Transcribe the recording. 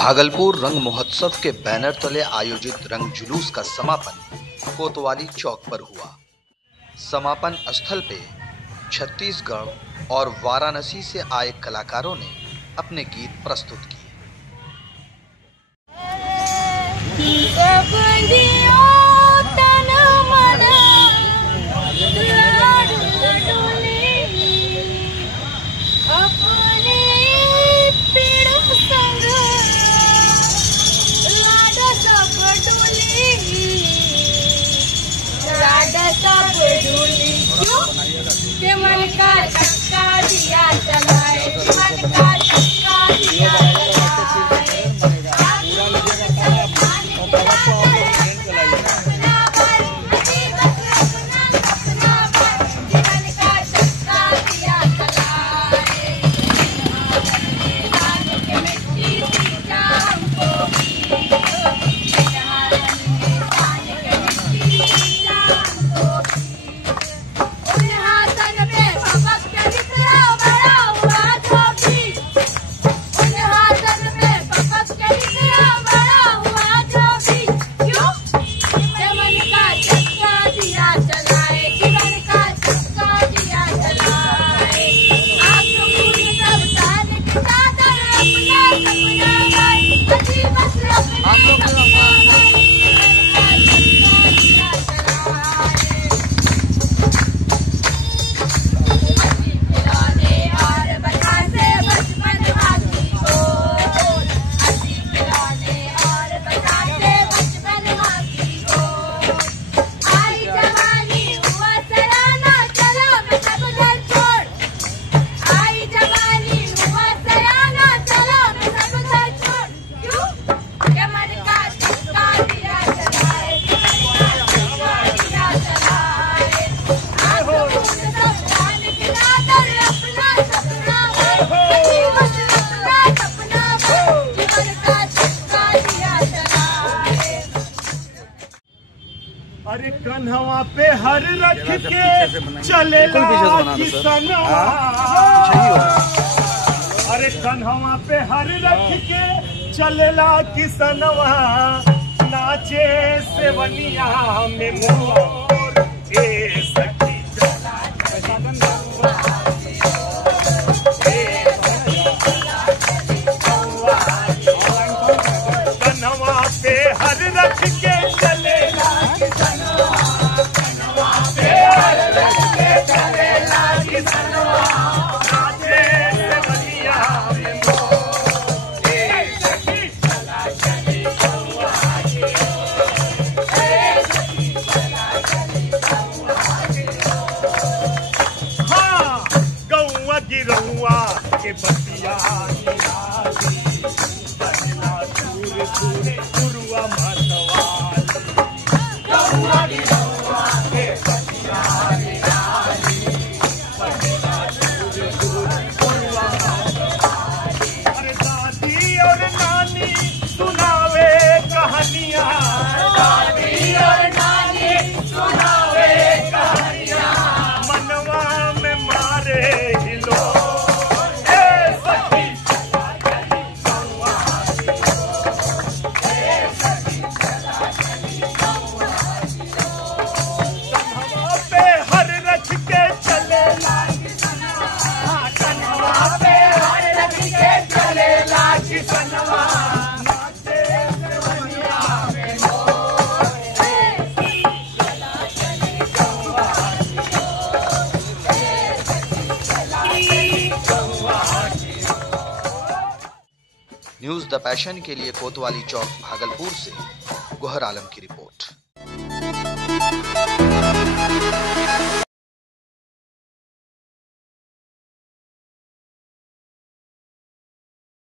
भागलपुर रंग महोत्सव के बैनर तले आयोजित रंग जुलूस का समापन कोतवाली चौक पर हुआ। समापन स्थल पे छत्तीसगढ़ और वाराणसी से आए कलाकारों ने अपने गीत प्रस्तुत किए। के मन का चक्का दिया चलाए, मन का चक्का दिया अरे कन्हवा पे हर रख के चलेला किसनवा। अरे कन्हवा पे हर रख के चलेला किसनवा, नाचे सेवनिया में मोर ए सखी। कन्हवा पे हर रख के चलेला गिरहुआ के बतिया दूर दूर गुरुआ अरे दादी और नानी सुनावे कहानियाँ, दादी और नानी सुनावे कहानियाँ, मनवा में मारे न्यूज़ द पैशन के लिए कोतवाली चौक भागलपुर से गोहर आलम की रिपोर्ट।